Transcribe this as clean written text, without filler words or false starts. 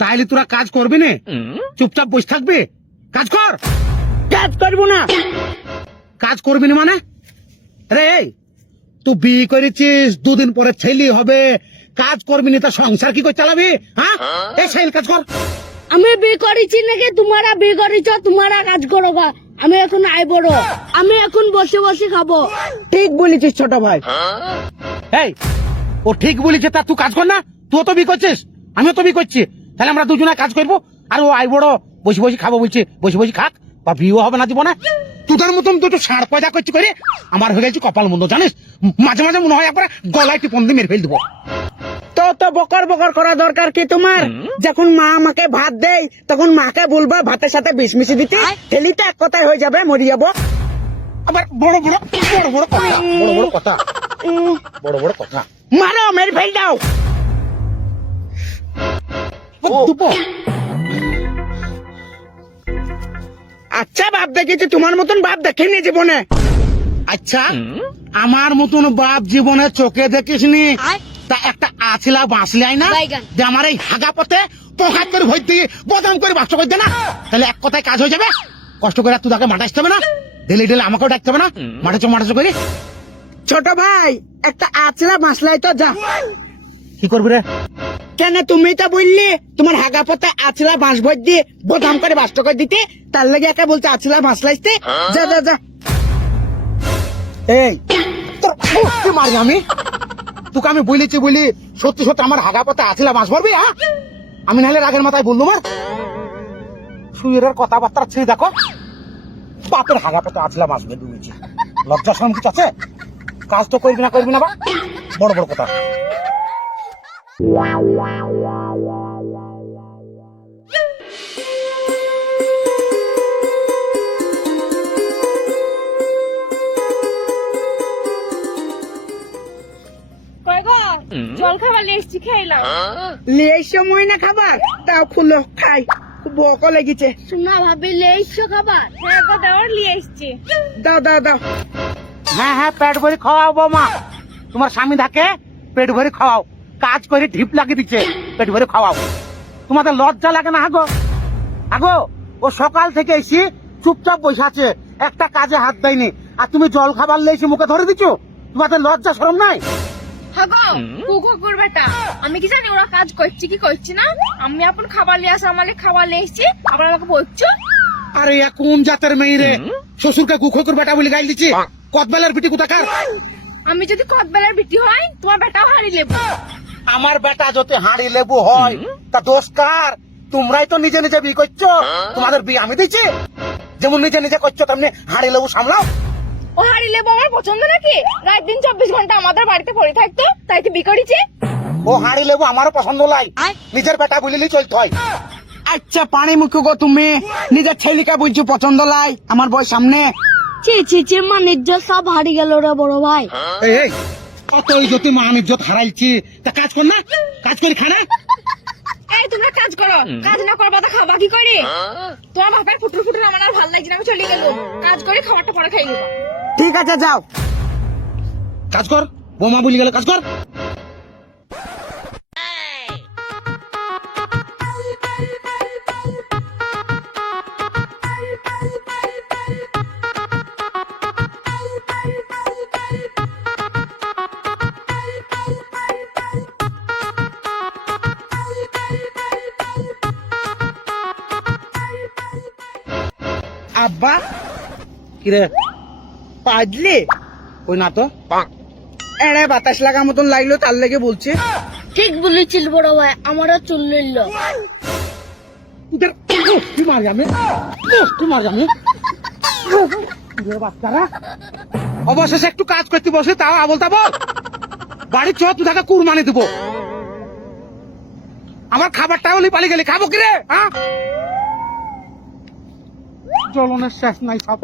তাইলে তোরা কাজ করবি না, চুপচাপ বসে থাকবি? কাজ কর। কাজ করবো না। কাজ করবি না মানে? রে তুই বিয়ে করেছিস, দুদিন পরে ছেলে হবে, কাজ করবি না তা সংসার কি করে চালাবি? হ্যাঁ, এই ছেলে কাজ কর। আমি বিয়ে করেছি নাকি তোমারা বিয়ে করেছ? তোমারা কাজ করো গা। আমি এখন আই বড়, আমি এখন বসে বসে খাবো। ঠিক বলেছিস ছোট ভাই। এই ও ঠিক বলেছে, তা তুই কাজ কর না। তুই তো বিয়ে করছিস, আমিও তো বিয়ে করছি, তাহলে আমরা দুজনে কাজ করবো। আর ও আই বড় বসে বসে খাবো বলছে, বসে বসে খাক, বা বিয়েও হবে না, দিব না। তোদের মতন দুটো ষাঁড় পয়দা করছি করে আমার হয়ে গেছে কপাল মন্দ, জানিস? মাঝে মাঝে মনে হয় একবার গলায় টিপন দিয়ে মেরে ফেল দেবো। তো বকর বকর করা দরকার কি তোমার? যখন মা আমাকে ভাত দেয় তখন মাকে বলবা ভাতের সাথে বিষ মিশিয়ে দিতে, খেলিতে এক কথায় হয়ে যাবে, মরে যাবো। আবার বড় বড় বড় বড় কথা, বড় বড় কথা, বড় বড় কথা। মারো, মেরে ফেল দাও। আচ্ছা বাপ দেখেছি, তোমার মতন বাপ দেখেনি জীবনে। আচ্ছা আমার মতন বাপ জীবনে চোখে দেখিসনি, তা একটা আছিলা বাঁচলাই না যে আমার এই হাগা পথে পোকাত করে ভর দিয়ে বদনাম করে বাস করে দে না, তাহলে এক কথায় কাজ হয়ে যাবে। কষ্ট করে তুই তাকে মাঠাইতে হবে না, ডেলি ডেলি আমাকেও ডাকতে হবে না, মাঠাচো করি। ছোট ভাই একটা আছলা মাসলাই তো যা। কি করবি রে? কেন তুমি তো বললি তোমার হাগা পথে আছলা বাঁশ ভর দিয়ে বদনাম করে বাস করে দিতে, তার লাগে একা বলছে আছলা মাসলাইতে। যা যা যা। এই তোর কি মারি আমি? তোকে আমি বলেছি বলি সত্যি সত্যি আমার হাগা পথে আছিলা বাঁশ ভরবি? হ্যাঁ, আমি নাহলে রাগের মাথায় বললো মার সুয়ের কথাবার্তা ছেড়ে দেখো, বাপের হাগা পথে আছিলা বাঁশ ভরবি বলছি। লজ্জা শরম কিছু আছে? কাজ তো করবি না বা বড় বড় কথা। জল খাবার এসছি, খাইলাম। লেই সময় না খাবার, তাও খুলো খাই, খুব ভোক লেগেছে। শোনা ভাবি লেইছো খাবার? হ্যাঁ গো দেওয়ার লিয়ে এসছি। দাও দাও দাও। হ্যাঁ হ্যাঁ, পেট ভরে খাওয়াও বৌমা, তোমার স্বামী থাকে পেট ভরে খাওয়াও, কাজ করে ঢিপ লাগিয়ে দিচ্ছে, পেট ভরে খাওয়াও। তোমাদের লজ্জা লাগে না? আগো আগো, ও সকাল থেকে এসে চুপচাপ বসে আছে, একটা কাজে হাত দেয়নি, আর তুমি জল খাবার লেসে মুখে ধরে দিচ্ছ। তোমাদের লজ্জা শরম নাই? হাগো কুকো করবেটা, আমি কি জানি ওরা কাজ করছে কি করছে না। আমি আপন খাবার লিয়ে আসা, আমার খাবার লিয়ে এসছি, আবার আমাকে বলছো। আরে কোন জাতের মেয়ে রে, শ্বশুরকে কুখর বেটা বলে গাইল দিচ্ছি? কতবেলার বিটি কোথাকার? আমি যদি কতবেলার বিটি হয়, তোমার বেটাও হারিয়ে লেবো। আমার বেটা যদি হাঁড়ি লেবু হয় তা দোষ কার? তোমরাই তো নিজে নিজে বিয়ে করছো, তোমাদের বিয়ে আমি দিচ্ছি? যেমন নিজে নিজে করছো তেমনি হাঁড়ি লেবু সামলাও। ও হারিয়ে লেবো আমার পছন্দ নাকি? রাত দিন 24 ঘন্টা আমাদের বাড়িতে পড়ে থাকতো, তাই তো বিয়ে করেছি। ও হাঁড়ি লেবু আমারও পছন্দ লাই, নিজের বেটা বলিলেই চলতে হয়। আচ্ছা পানি মুখে গো, তুমি নিজের ছেলেকে বলছো পছন্দ লাই আমার বই সামনে? ছি ছি ছি, মানিজ্য সব হারিয়ে গেল রে বড় ভাই। এই কত ইজ্জতি মান ইজ্জত হারাইছি, তা কাজ কর না, কাজ করে খানা। এই তোমরা কাজ করো, কাজ না করবা তো খাবা কি করে? তোমার বাপের ফুটুর ফুটুর আমার আর ভালো লাগছে না, আমি চলে গেলাম। কাজ করে খাবারটা পরে খাই নেবো। ঠিক আছে যাও। কাজ কর, বোমা বলি গেলে কাজ কর। আব্বা কিরে পাজলি? ওই না তো, এড়ে বাতাস লাগা মতন লাগলো, তার লেগে বলছে। ঠিক বলেছিস বড় ভাই, আমারও চুল লইল। কি মারি আমি, কি মারি আমি? বাচ্চারা অবশেষে একটু কাজ করতে বসে, তাও আবল তাবল। বাড়ির চোখ তুই তাকে কুরবানি দেবো, আমার খাবারটা হলে পালিয়ে গেলে খাবো কিরে? হ্যাঁ, জ্বলনের শেষ নাই সব।